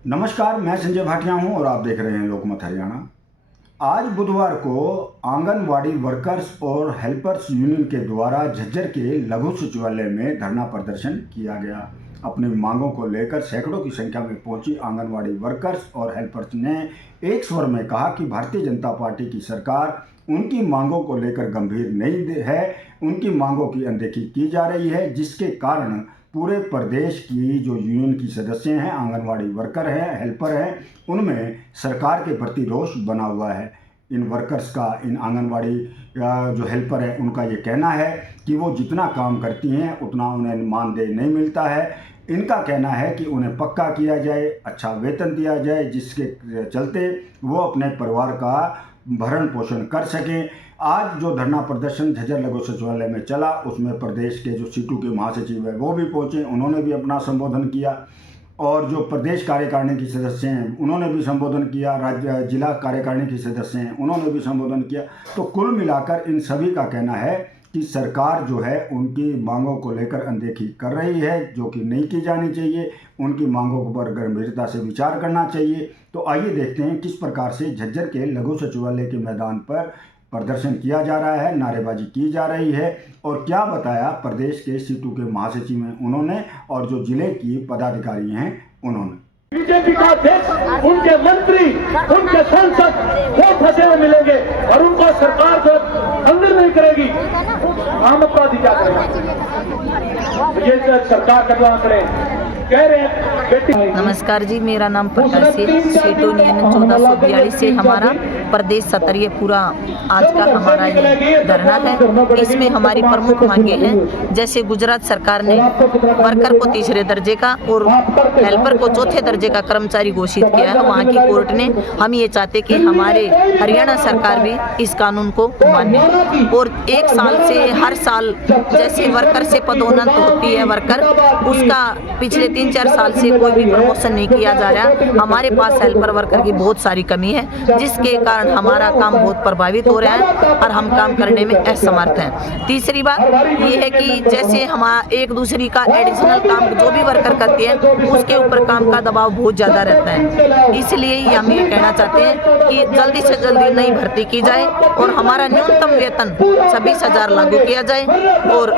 नमस्कार, मैं संजय भाटिया हूं और आप देख रहे हैं लोकमत हरियाणा। आज बुधवार को आंगनवाड़ी वर्कर्स और हेल्पर्स यूनियन के द्वारा झज्जर के लघु सचिवालय में धरना प्रदर्शन किया गया। अपनी मांगों को लेकर सैकड़ों की संख्या में पहुंची आंगनवाड़ी वर्कर्स और हेल्पर्स ने एक स्वर में कहा कि भारतीय जनता पार्टी की सरकार उनकी मांगों को लेकर गंभीर नहीं है, उनकी मांगों की अनदेखी की जा रही है, जिसके कारण पूरे प्रदेश की जो यूनियन की सदस्य हैं, आंगनवाड़ी वर्कर हैं, हेल्पर हैं, उनमें सरकार के प्रति रोष बना हुआ है। इन वर्कर्स का, इन आंगनवाड़ी जो हेल्पर है, उनका ये कहना है कि वो जितना काम करती हैं उतना उन्हें मानदेय नहीं मिलता है। इनका कहना है कि उन्हें पक्का किया जाए, अच्छा वेतन दिया जाए, जिसके चलते वो अपने परिवार का भरण पोषण कर सकें। आज जो धरना प्रदर्शन झज्जर लघु सचिवालय में चला, उसमें प्रदेश के जो सीटू के महासचिव है वो भी पहुंचे, उन्होंने भी अपना संबोधन किया और जो प्रदेश कार्यकारिणी की सदस्य हैं उन्होंने भी संबोधन किया, राज्य जिला कार्यकारिणी की सदस्य हैं उन्होंने भी संबोधन किया। तो कुल मिलाकर इन सभी का कहना है कि सरकार जो है उनकी मांगों को लेकर अनदेखी कर रही है, जो कि नहीं की जानी चाहिए। उनकी मांगों पर गंभीरता से विचार करना चाहिए। तो आइए देखते हैं किस प्रकार से झज्जर के लघु सचिवालय के मैदान पर प्रदर्शन किया जा रहा है, नारेबाजी की जा रही है और क्या बताया प्रदेश के सीटू के महासचिव हैं उन्होंने और जो जिले की पदाधिकारी हैं उन्होंने। बीजेपी का अध्यक्ष, उनके मंत्री, उनके सांसद वो फंसे हुए मिलेंगे और उनको सरकार जो अंदर नहीं करेगी, आम अपराधी क्या करेगा? ये सरकार का दुआ करें। कह रहे हैं बेटी। नमस्कार जी, मेरा नाम प्रकाश है। सीटू यूनियन 1442 से हमारा प्रदेश स्तरीय पूरा आज का हमारा ये धरना है। इसमें हमारी प्रमुख मांगे हैं, जैसे गुजरात सरकार ने वर्कर को तीसरे दर्जे का और हेल्पर को चौथे दर्जे का कर्मचारी घोषित किया है, वहाँ की कोर्ट ने। हम ये चाहते कि हमारे हरियाणा सरकार भी इस कानून को माने और एक साल से हर साल जैसे वर्कर से पदोन्नत होती है वर्कर, उसका पिछले 3-4 साल से कोई भी प्रमोशन नहीं किया जा रहा। हमारे पास हेल्पर वर्कर की बहुत सारी कमी है, जिसके कारण हमारा काम बहुत प्रभावित हो रहा है और हम काम करने में असमर्थ हैं। तीसरी बात ये है कि जैसे हम एक दूसरे का एडिशनल काम जो भी वर्कर करती है उसके ऊपर काम का दबाव बहुत ज़्यादा रहता है। इसलिए हम ये कहना चाहते हैं कि जल्दी से जल्दी नई भर्ती की जाए और हमारा न्यूनतम वेतन 26,000 लागू किया जाए और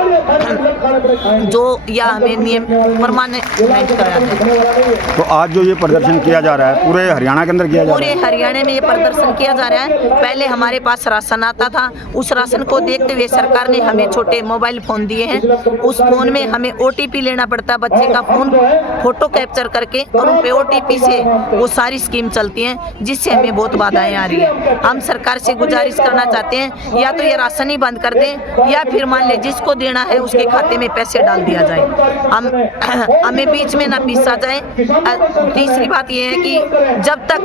जो या हमें नियम परमानेंट कराया जाए। तो आज जो ये प्रदर्शन किया जा रहा है पूरे हरियाणा के अंदर किया जा रहा है? पूरे हरियाणा में ये प्रदर्शन किया जा रहा है। पहले हमारे पास राशन आता था, उस राशन को देखते हुए सरकार ने हमें छोटे मोबाइल फोन दिए हैं। उस फोन में हमें OTP लेना पड़ता है, बच्चे का फोन फोटो कैप्चर करके, और उन पे OTP से वो सारी स्कीम चलती हैं, जिससे हमें बहुत बाधाएं आ रही है। हम सरकार से गुजारिश करना चाहते हैं या तो ये राशन ही बंद कर दें या फिर मान ले जिसको देना है उसके खाते में पैसे डाल दिया जाए, हमें बीच में ना पीसा जाए। तीसरी बात ये है कि जब तक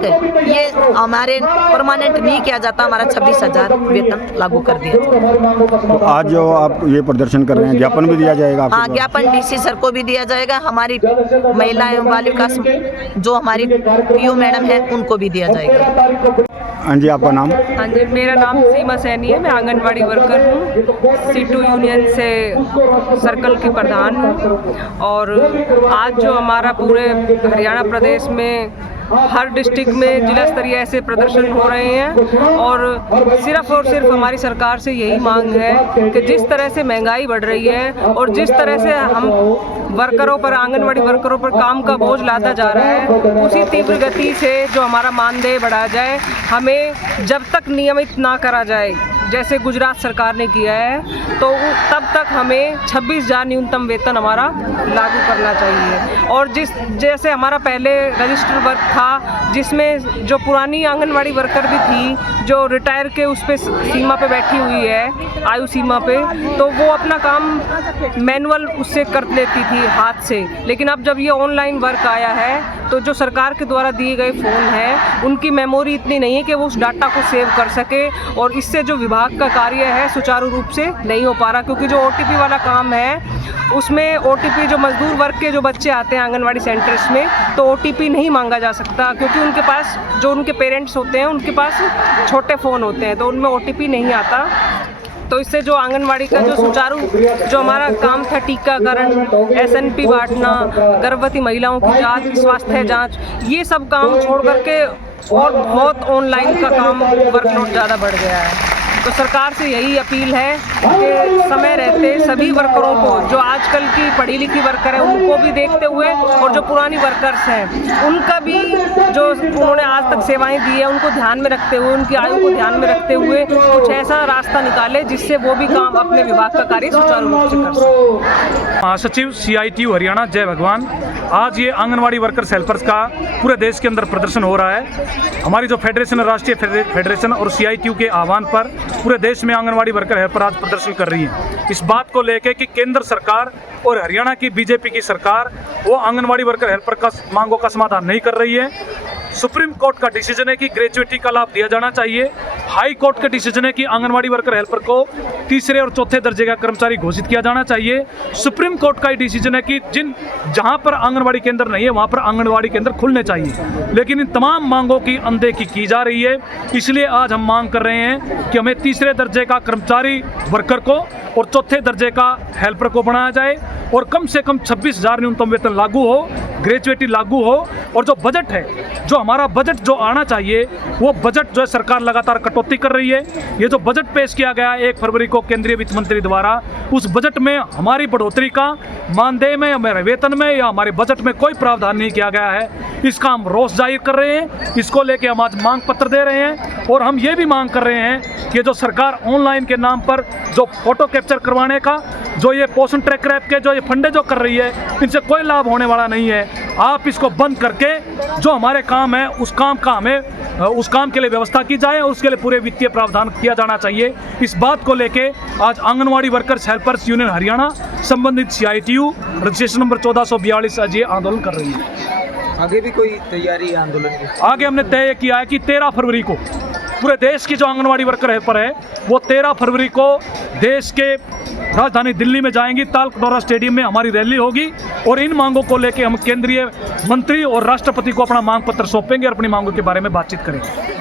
ये हमारे परमानेंट नहीं किया जाता, हमारा 26,000 वेतन लागू कर दिया जाए। तो आज जो आप ये प्रदर्शन कर रहे हैं, ज्ञापन भी दिया जाएगा? हाँ, ज्ञापन DC सर को भी दिया जाएगा, हमारी महिला एवं बाल विकास जो हमारी PO मैडम है उनको भी दिया जाएगा। हाँ जी, आपका नाम? हाँ जी, मेरा नाम सीमा सैनी है। मैं आंगनवाड़ी वर्कर हूँ, सीटू यूनियन से सर्कल की प्रधान हूँ। और आज जो हमारा पूरे हरियाणा प्रदेश में हर डिस्ट्रिक्ट में जिला स्तरीय ऐसे प्रदर्शन हो रहे हैं और सिर्फ हमारी सरकार से यही मांग है कि जिस तरह से महंगाई बढ़ रही है और जिस तरह से हम वर्करों पर, आंगनवाड़ी वर्करों पर काम का बोझ लादा जा रहा है, उसी तीव्र गति से जो हमारा मानदेय बढ़ाया जाए। हमें जब तक नियमित ना करा जाए, जैसे गुजरात सरकार ने किया है, तो तब तक हमें 26,000 न्यूनतम वेतन हमारा लागू करना चाहिए। और जैसे हमारा पहले रजिस्टर वर्क था, जिसमें जो पुरानी आंगनवाड़ी वर्कर भी थी जो रिटायर के उस पे सीमा पे बैठी हुई है, आयु सीमा पे, तो वो अपना काम मैनुअल उससे कर लेती थी हाथ से। लेकिन अब जब ये ऑनलाइन वर्क आया है, तो जो सरकार के द्वारा दिए गए फ़ोन हैं उनकी मेमोरी इतनी नहीं है कि वो उस डाटा को सेव कर सके, और इससे जो विभाग का कार्य है सुचारू रूप से नहीं हो पा रहा। क्योंकि जो OTP वाला काम है उसमें OTP जो मजदूर वर्ग के जो बच्चे आते हैं आंगनवाड़ी सेंटर्स में, तो OTP नहीं मांगा जा सकता, क्योंकि उनके पास जो उनके पेरेंट्स होते हैं उनके पास छोटे फ़ोन होते हैं, तो उनमें OTP नहीं आता। तो इससे जो आंगनवाड़ी का जो सुचारू जो हमारा काम था, टीकाकरण, SNP बांटना, गर्भवती महिलाओं की जांच, स्वास्थ्य जांच, ये सब काम छोड़ करके और बहुत ऑनलाइन का काम वर्कलोड ज़्यादा बढ़ गया है। तो सरकार से यही अपील है कि समय रहते सभी वर्करों को, जो आजकल की पढ़ी लिखी वर्कर है उनको भी देखते हुए और जो पुरानी वर्कर्स हैं उनका भी जो उन्होंने आज तक सेवाएं दी है उनको ध्यान में रखते हुए, उनकी आयु को ध्यान में रखते हुए कुछ ऐसा रास्ता निकाले जिससे वो भी काम अपने विभाग का कार्य सुचारू रूप से कर सकें। महासचिव CITU हरियाणा जय भगवान। आज ये आंगनवाड़ी वर्कर्स हेल्पर्स का पूरे देश के अंदर प्रदर्शन हो रहा है। हमारी जो फेडरेशन है, राष्ट्रीय फेडरेशन और CITU के आह्वान पर पूरे देश में आंगनवाड़ी वर्कर हेल्पर आज प्रदर्शन कर रही है। इस बात को लेकर कि केंद्र सरकार और हरियाणा की बीजेपी की सरकार वो आंगनवाड़ी वर्कर हेल्पर का मांगों का समाधान नहीं कर रही है। सुप्रीम कोर्ट का डिसीजन है कि ग्रेजुएटी का लाभ दिया जाना चाहिए। हाई कोर्ट का डिसीजन है कि आंगनवाड़ी वर्कर हेल्पर को तीसरे और चौथे दर्जे का कर्मचारी घोषित किया जाना चाहिए। सुप्रीम कोर्ट का डिसीजन है कि जहां पर आंगनवाड़ी केंद्र नहीं है वहां पर आंगनवाड़ी केंद्र खुलने चाहिए। लेकिन इन तमाम मांगों की अनदेखी की जा रही है। इसलिए आज हम मांग कर रहे हैं कि हमें तीसरे दर्जे का कर्मचारी वर्कर को और चौथे दर्जे का हेल्पर को बनाया जाए और कम से कम 26,000 न्यूनतम वेतन लागू हो, ग्रेजुएटी लागू हो। और जो बजट है, जो हमारा बजट जो आना चाहिए, वो बजट जो है सरकार लगातार कटौती कर रही है। ये जो बजट पेश किया गया 1 फरवरी को केंद्रीय वित्त मंत्री द्वारा, उस बजट में हमारी बढ़ोतरी का मानदेय में या मेरे वेतन में या हमारे बजट में कोई प्रावधान नहीं किया गया है। इसका हम रोष जाहिर कर रहे हैं। इसको लेके हम आज मांग पत्र दे रहे हैं और हम ये भी मांग कर रहे हैं कि जो सरकार ऑनलाइन के नाम पर जो फोटो कैप्चर करवाने का, जो ये पोषण ट्रैक रैप के जो ये फंडे जो कर रही है, इनसे कोई लाभ होने वाला नहीं है। आप इसको बंद करके जो हमारे काम है उस काम के लिए व्यवस्था की जाए और उसके लिए पूरे वित्तीय प्रावधान किया जाना चाहिए। इस बात को लेके आज anganwadi workers helpers union Haryana संबंधित CITU रजिस्ट्रेशन नंबर 1442 आज ये आंदोलन कर रही है। आगे भी कोई तैयारी है आंदोलन की? आगे हमने तय किया है कि 13 फरवरी को पूरे देश की जो आंगनवाड़ी वर्कर हेल्पर है वो 13 फरवरी को देश के राजधानी दिल्ली में जाएंगी। ताल कटोरा स्टेडियम में हमारी रैली होगी और इन मांगों को लेकर हम केंद्रीय मंत्री और राष्ट्रपति को अपना मांग पत्र सौंपेंगे और अपनी मांगों के बारे में बातचीत करेंगे।